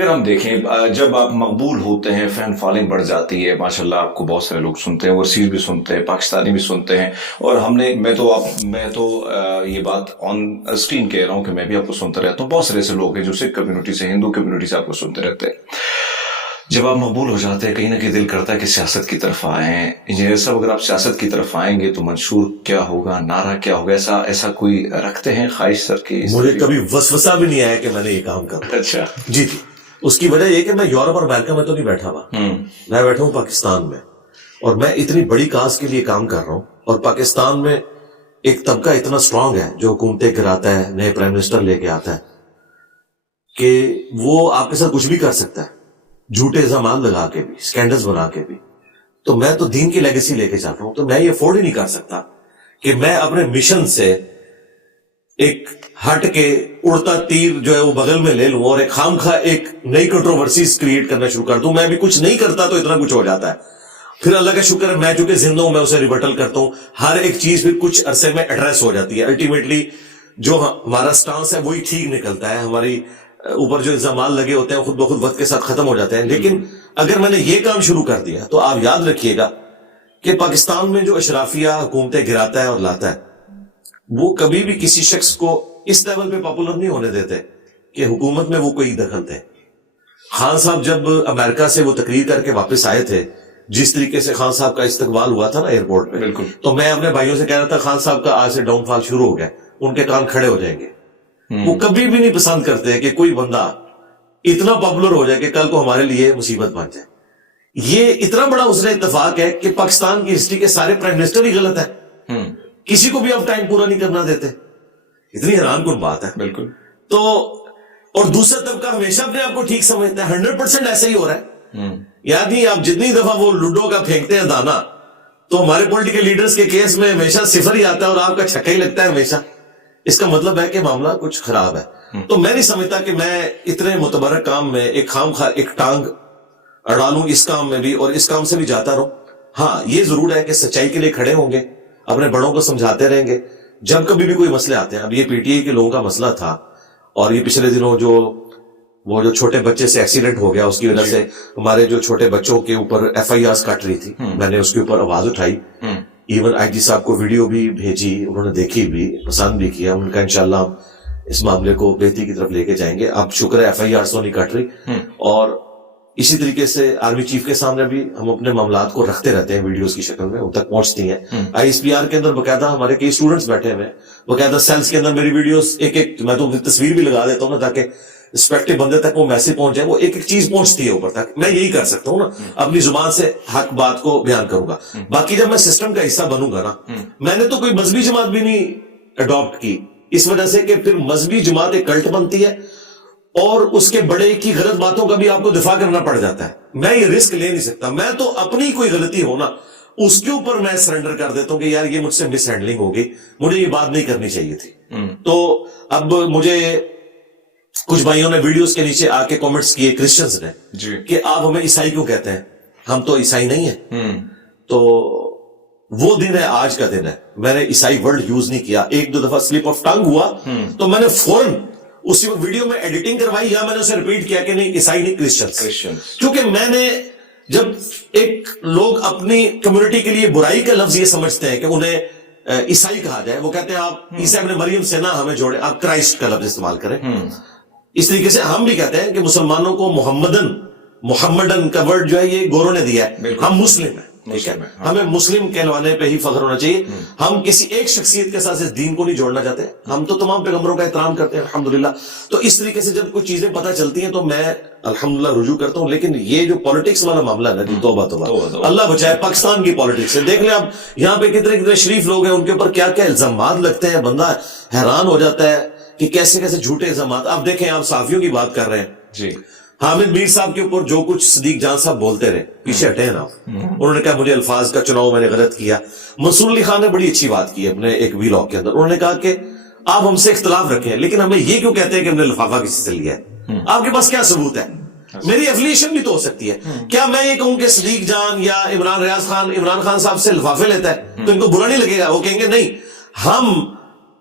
اگر ہم دیکھیں جب آپ مقبول ہوتے ہیں فین فالوئنگ بڑھ جاتی ہے ماشاءاللہ آپ کو بہت سارے لوگ سنتے ہیں اوورسیز بھی سنتے ہیں پاکستانی بھی سنتے ہیں اور میں تو یہ بات آن اسکرین کہہ رہا ہوں کہ میں بھی آپ کو سنتا رہتا ہوں بہت سارے ایسے لوگ ہیں جو سکھ کمیونٹی سے ہندو کمیونٹی سے آپ کو سنتے رہتے ہیں جب آپ مقبول ہو جاتے ہیں کہیں نہ کہیں دل کرتا ہے کہ سیاست کی طرف آئیں انجینئر صاحب اگر آپ سیاست کی طرف آئیں گے تو منشور کیا ہوگا نعرہ کیا ہوگا ایسا کوئی رکھتے ہیں خواہش سر کی مجھے کبھی وسوسہ بھی نہیں آیا کہ میں نے یہ کام کرنا اچھا جی اس کی وجہ یہ کہ میں یورپ اور امریکہ میں تو نہیں بیٹھا ہوا میں بیٹھا ہوں پاکستان میں اور میں اتنی بڑی کاز کے لیے کام کر رہا ہوں اور پاکستان میں ایک طبقہ اتنا اسٹرانگ ہے جو حکومتیں گراتا ہے نئے پرائم منسٹر لے کے آتا ہے کہ وہ آپ کے ساتھ کچھ بھی کر سکتا ہے جھوٹے الزامات لگا کے بھی سکینڈلز بنا کے بھی تو میں تو دین کی لیگیسی لے کے چل رہا ہوں تو میں یہ افورڈ ہی نہیں کر سکتا کہ میں اپنے مشن سے ایک ہٹ کے اڑتا تیر جو ہے وہ بغل میں لے لوں اور ایک خام خواہ ایک نئی کنٹروورسیز کریٹ کرنا شروع کر دوں میں بھی کچھ نہیں کرتا تو اتنا کچھ ہو جاتا ہے پھر اللہ کا شکر ہے میں چونکہ زندہ ہوں میں اسے ریبٹل کرتا ہوں ہر ایک چیز پھر کچھ عرصے میں ایڈریس ہو جاتی ہے الٹیمیٹلی جو ہمارا سٹانس ہے وہی ٹھیک نکلتا ہے ہماری اوپر جو الزامات لگے ہوتے ہیں خود بخود وقت کے ساتھ ختم ہو جاتے ہیں لیکن اگر میں نے یہ کام شروع کر دیا تو آپ یاد رکھیے گا کہ پاکستان میں جو اشرافیہ حکومتیں گراتا ہے اور لاتا ہے وہ کبھی بھی کسی شخص کو اس لیول پہ پاپولر نہیں ہونے دیتے کہ حکومت میں وہ کوئی دخل دے خان صاحب جب امریکہ سے وہ تقریر کر کے واپس آئے تھے جس طریقے سے خان صاحب کا استقبال ہوا تھا نا ایئرپورٹ پہ بالکل تو میں اپنے بھائیوں سے کہہ رہا تھا خان صاحب کا آج سے ڈاؤن فال شروع ہو گیا ان کے کان کھڑے ہو جائیں گے وہ کبھی بھی نہیں پسند کرتے کہ کوئی بندہ اتنا پاپولر ہو جائے کہ کل کو ہمارے لیے مصیبت بن جائے یہ اتنا بڑا اس نے اتفاق ہے کہ پاکستان کی ہسٹری کے سارے پرائم منسٹر ہی غلط ہے کسی کو بھی آپ ٹائم پورا نہیں کرنا دیتے اتنی حیران کن بات ہے بالکل تو اور دوسرا طبقہ ہمیشہ اپنے آپ کو ٹھیک سمجھتا ہے 100% ایسا ہی ہو رہا ہے یاد نہیں آپ جتنی دفعہ وہ لوڈو کا پھینکتے ہیں دانا تو ہمارے پولیٹیکل لیڈرز کے کیس میں ہمیشہ صفر ہی آتا ہے اور آپ کا چھکا ہی لگتا ہے ہمیشہ اس کا مطلب ہے کہ معاملہ کچھ خراب ہے تو میں نہیں سمجھتا کہ میں اتنے متبرک کام میں ایک خام خواہ ایک ٹانگ اڑا لوں اس کام میں بھی اور اس کام سے بھی جاتا رہوں ہاں یہ ضرور ہے کہ سچائی کے لیے کھڑے ہوں گے اپنے بڑوں کو سمجھاتے رہیں گے جب کبھی بھی کوئی مسئلے آتے ہیں اب یہ پی ٹی آئی کے لوگوں کا مسئلہ تھا اور یہ پچھلے دنوں جو چھوٹے بچے سے ایکسیڈنٹ ہو گیا اس کی وجہ سے ہمارے جو چھوٹے بچوں کے اوپر ایف آئی آرز کٹ رہی تھی میں نے اس کے اوپر آواز اٹھائی ایون آئی جی صاحب کو ویڈیو بھی بھیجی انہوں نے دیکھی بھی پسند بھی کیا ان کا انشاءاللہ ہم اس معاملے کو بہتری کی طرف لے کے جائیں گے اب شکر ہے ایف آئی آر تو نہیں کٹ رہی اور اسی طریقے سے آرمی چیف کے سامنے بھی ہم اپنے معاملات کو رکھتے رہتے ہیں ویڈیوز کی شکل میں ان تک پہنچتی ہیں آئی ایس پی آر کے اندر باقاعدہ ہمارے کئی اسٹوڈنٹس بیٹھے ہوئے باقاعدہ سیلز کے اندر میری ویڈیوز ایک میں تو تصویر بھی لگا دیتا ہوں نا تاکہ رسپیکٹو بندے تک وہ میسج پہنچ جائے وہ ایک چیز پہنچتی ہے اوپر تک میں یہی کر سکتا ہوں نا اپنی زبان سے حق بات کو بیان کروں گا باقی جب میں سسٹم کا حصہ بنوں گا نا میں نے تو کوئی مذہبی جماعت بھی نہیں اڈاپٹ کی اس وجہ سے کہ پھر مذہبی جماعت ایک کلٹ بنتی ہے اور اس کے بڑے کی غلط باتوں کا بھی آپ کو دفاع کرنا پڑ جاتا ہے میں یہ رسک لے نہیں سکتا میں تو اپنی کوئی غلطی ہونا اس کے اوپر میں سرنڈر کر دیتا ہوں کہ یار یہ مجھ سے مس ہینڈلنگ ہوگی مجھے یہ بات نہیں کرنی چاہیے تھی تو اب مجھے کچھ بھائیوں نے ویڈیوز کے نیچے آ کے کامنٹس کیے کرسچنز نے کہ آپ ہمیں عیسائی کیوں کہتے ہیں ہم تو عیسائی نہیں ہیں تو وہ دن ہے آج کا دن ہے میں نے عیسائی ورڈ یوز نہیں کیا ایک دو دفعہ سلپ آف ٹنگ ہوا تو میں نے فوراً اسی ویڈیو میں ایڈیٹنگ کروائی یا میں نے اسے ریپیٹ کیا کہ نہیں عیسائی نہیں کرسچن کیونکہ میں نے جب ایک لوگ اپنی کمیونٹی کے لیے برائی کا لفظ یہ سمجھتے ہیں کہ انہیں عیسائی کہا جائے وہ کہتے ہیں آپ عیسی ابن مریم سے نہ ہمیں جوڑے آپ کرائسٹ کا لفظ استعمال کریں اس طریقے سے ہم بھی کہتے ہیں کہ مسلمانوں کو محمدن کا ورڈ جو ہے یہ گوروں نے دیا ہے ہم مسلم ہیں ہمیں مسلم کہلوانے پہ ہی فخر ہونا چاہیے ہم کسی ایک شخصیت کے ساتھ اس دین کو نہیں جوڑنا چاہتے ہم تو تمام پیغمبروں کا احترام کرتے ہیں الحمدللہ تو اس طریقے سے جب کوئی چیزیں پتہ چلتی ہیں تو میں الحمدللہ رجوع کرتا ہوں لیکن یہ جو پالیٹکس والا معاملہ ہے نا توبہ اللہ بچائے پاکستان کی پالیٹکس سے دیکھ لیں اب یہاں پہ کتنے شریف لوگ ہیں ان کے اوپر کیا کیا الزامات لگتے ہیں بندہ حیران ہو جاتا ہے کہ کیسے کیسے جھوٹے الزامات آپ دیکھیں آپ صحافیوں کی بات کر رہے ہیں جی حامد میر صاحب کے اوپر جو کچھ صدیق جان صاحب بولتے رہے پیچھے ہٹے ہیں نا انہوں نے کہا مجھے الفاظ کا چناؤ میں نے غلط کیا منصور علی خان نے بڑی اچھی بات کی اپنے ایک ویلاگ کے اندر انہوں نے کہا کہ آپ ہم سے اختلاف رکھیں لیکن ہمیں یہ کیوں کہتے ہیں کہ ہم نے لفافہ کسی سے لیا ہے آپ کے پاس کیا ثبوت ہے میری افیلیشن بھی تو ہو سکتی ہے کیا میں یہ کہوں کہ صدیق جان یا عمران خان صاحب سے لفافے لیتا ہے تو ان کو برا نہیں لگے گا وہ کہیں گے نہیں ہم